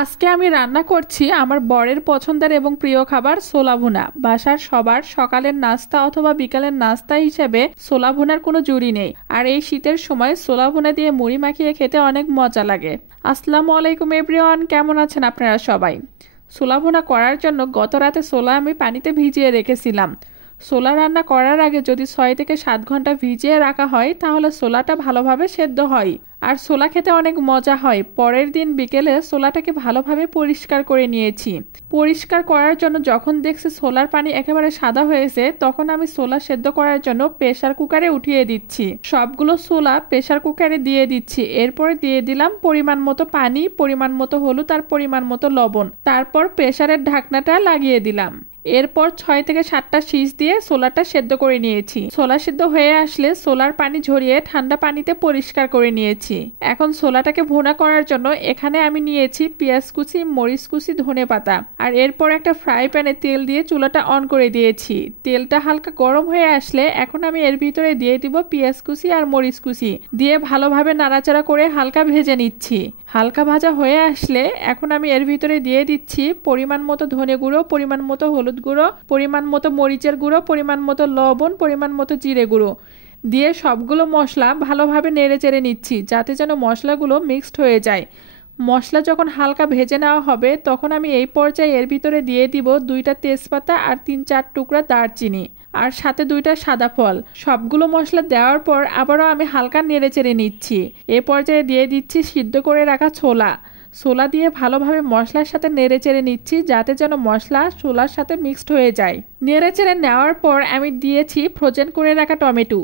আজকে আমি রান্না করছি আমার বরের পছন্দের এবং প্রিয় খাবার ছোলা ভুনা। বাসার সবার সকালের নাস্তা অথবা বিকালের নাস্তা হিসেবে ছোলা ভুনার কোনো জুড়ি নেই। আর এই শীতের সময় ছোলা ভুনা দিয়ে মুড়ি মাখিয়ে খেতে অনেক মজা লাগে। আসসালামু আলাইকুম এভরিওয়ান, কেমন আছেন আপনারা সবাই? ছোলা ভুনা করার জন্য গত রাতে ছোলা আমি পানিতে ভিজিয়ে রেখেছিলাম। ছোলা রান্না করার আগে যদি 6 থেকে 7 ঘন্টা ভিজিয়ে রাখা হয় তাহলে ছোলাটা ভালোভাবে সেদ্ধ হয় আর ছোলা খেতে অনেক মজা হয়। পরের দিন বিকেলে ছোলাটাকে ভালোভাবে পরিষ্কার করে নিয়েছি। পরিষ্কার করার জন্য যখন দেখছি ছোলার পানি একেবারে সাদা হয়েছে তখন আমি ছোলা সেদ্ধ করার জন্য প্রেসার কুকারে উঠিয়ে দিচ্ছি। সবগুলো ছোলা প্রেসার কুকারে দিয়ে দিচ্ছি। এরপরে দিয়ে দিলাম পরিমাণ মতো পানি, পরিমাণ মতো হলুদ আর পরিমাণ মতো লবণ। তারপর প্রেসারের ঢাকনাটা লাগিয়ে দিলাম। এরপর 6 থেকে 7টা সিজ দিয়ে ছোলাটা সেদ্ধ করে নিয়েছি। ছোলা সেদ্ধ হয়ে আসলে ছোলার পানি ঝরিয়ে ঠান্ডা পানিতে পরিষ্কার করে নিয়েছি। এখন ছোলাটাকে ভুনা করার জন্য এখানে আমি নিয়েছি পেঁয়াজ কুচি, মরিচ কুচি, ধনেপাতা। আর এরপর একটা ফ্রাই প্যানে তেল দিয়ে চুলাটা অন করে দিয়েছি। তেলটা হালকা গরম হয়ে আসলে এখন আমি এর ভিতরে দিয়ে দিব পেঁয়াজ কুচি আর মরিচ কুচি, দিয়ে ভালোভাবে নাড়াচাড়া করে হালকা ভেজে নিচ্ছি। হালকা ভাজা হয়ে আসলে এখন আমি এর ভিতরে দিয়ে দিচ্ছি পরিমাণ মতো ধনে গুঁড়ো, পরিমাণ মতো হলুদ গুঁড়ো, পরিমাণ মতো মরিচের গুঁড়ো, পরিমাণ মতো লবণ, পরিমাণ মতো জিরে গুঁড়ো দিয়ে সবগুলো মশলা ভালোভাবে নেড়ে চেড়ে নিচ্ছি যাতে যেন মশলাগুলো মিক্সড হয়ে যায়। মশলা যখন হালকা ভেজে নেওয়া হবে তখন আমি এই পর্যায়ে এর ভিতরে দিয়ে দিব 2টা তেজপাতা আর 3-4 টুকরা দারচিনি আর সাথে 2টা সাদা ফল। সবগুলো মশলা দেওয়ার পর আবারও আমি হালকা নেড়ে চেড়ে নিচ্ছি। এ পর্যায়ে দিয়ে দিচ্ছি সিদ্ধ করে রাখা ছোলা দিয়ে ভালোভাবে মশলার সাথে নেড়ে চেড়ে নিচ্ছি যাতে যেন মশলা ছোলার সাথে মিক্সড হয়ে যায়। নেড়ে চেড়ে নেওয়ার পর আমি দিয়েছি ফ্রোজেন করে রাখা টমেটো।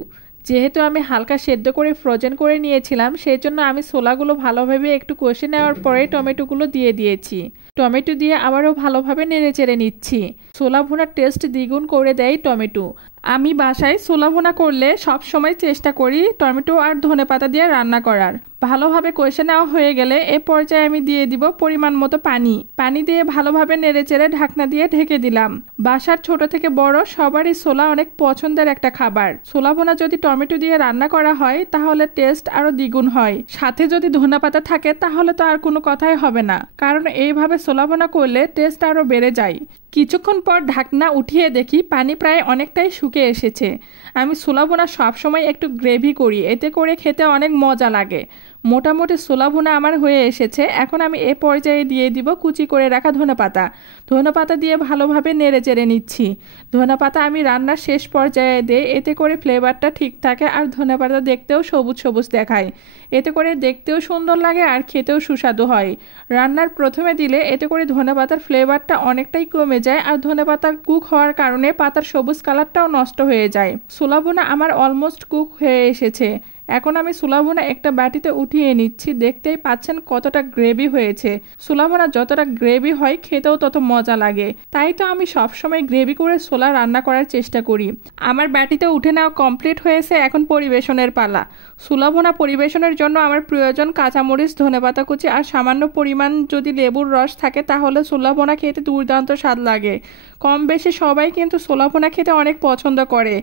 যেহেতু আমি হালকা সেদ্ধ করে ফ্রোজেন করে নিয়েছিলাম সেই জন্য আমি ছোলাগুলো ভালোভাবে একটু কষে নেওয়ার পরে টমেটোগুলো দিয়ে দিয়েছি। টমেটো দিয়ে আবারও ভালোভাবে নেড়ে চেড়ে নিচ্ছি। ছোলা ভুনার টেস্ট দ্বিগুণ করে দেয় টমেটো। আমি বাসায় ছোলা ভুনা করলে সব সময় চেষ্টা করি টমেটো আর ধনেপাতা দিয়ে রান্না করার। ভালোভাবে কষে নেওয়া হয়ে গেলে এ পর্যায়ে আমি দিয়ে দিব পরিমাণ মতো পানি দিয়ে ভালোভাবে নেড়েচেড়ে ঢাকনা দিয়ে ঢেকে দিলাম। বাসার ছোট থেকে বড় সবারই ছোলা অনেক পছন্দের একটা খাবার। ছোলা ভুনা যদি টমেটো দিয়ে রান্না করা হয় তাহলে টেস্ট আরো দ্বিগুণ হয়। সাথে যদি ধনেপাতা থাকে তাহলে তো আর কোনো কথাই হবে না, কারণ এইভাবে ছোলা ভুনা করলে টেস্ট আরো বেড়ে যায়। কিছুক্ষণ পর ঢাকনা উঠিয়ে দেখি পানি প্রায় অনেকটাই শুকিয়ে এসেছে। আমি ছোলা ভুনা সবসময় একটু গ্রেভি করি, এতে করে খেতে অনেক মজা লাগে। মোটামুটি ছোলা ভুনা আমার হয়ে এসেছে। এখন আমি এ পর্যায়ে দিয়ে দিব কুচি করে রাখা ধনেপাতা দিয়ে ভালোভাবে নেড়ে চেড়ে নিচ্ছি। ধনেপাতা আমি রান্নার শেষ পর্যায়ে দিই, এতে করে ফ্লেভারটা ঠিক থাকে আর ধনেপাতা দেখতেও সবুজ সবুজ দেখায়। এতে করে দেখতেও সুন্দর লাগে আর খেতেও সুস্বাদু হয়। রান্নার প্রথমে দিলে এতে করে ধনেপাতার ফ্লেভারটা অনেকটাই কমে যায় আর ধনেপাতা কুক হওয়ার কারণে পাতার সবুজ কালারটাও নষ্ট হয়ে যায়। ছোলা ভুনা আমার অলমোস্ট কুক হয়ে এসেছে। এখন আমি ছোলা ভুনা একটা বাটিতে উঠিয়ে নিচ্ছি। দেখতেই পাচ্ছেন কতটা গ্রেভি হয়েছে। ছোলা ভুনা যতটা গ্রেভি হয় খেতেও তত মজা লাগে, তাই তো আমি সবসময় গ্রেভি করে ছোলা রান্না করার চেষ্টা করি। আমার বাটিতে উঠে নেওয়া কমপ্লিট হয়েছে, এখন পরিবেশনের পালা। ছোলা ভুনা পরিবেশনের জন্য আমার প্রয়োজন কাঁচামরিচ, ধনেপাতা কুচি আর সামান্য পরিমাণ যদি লেবুর রস থাকে তাহলে ছোলা ভুনা খেতে দুর্দান্ত স্বাদ লাগে। কম বেশি সবাই কিন্তু ছোলা ভুনা খেতে অনেক পছন্দ করে।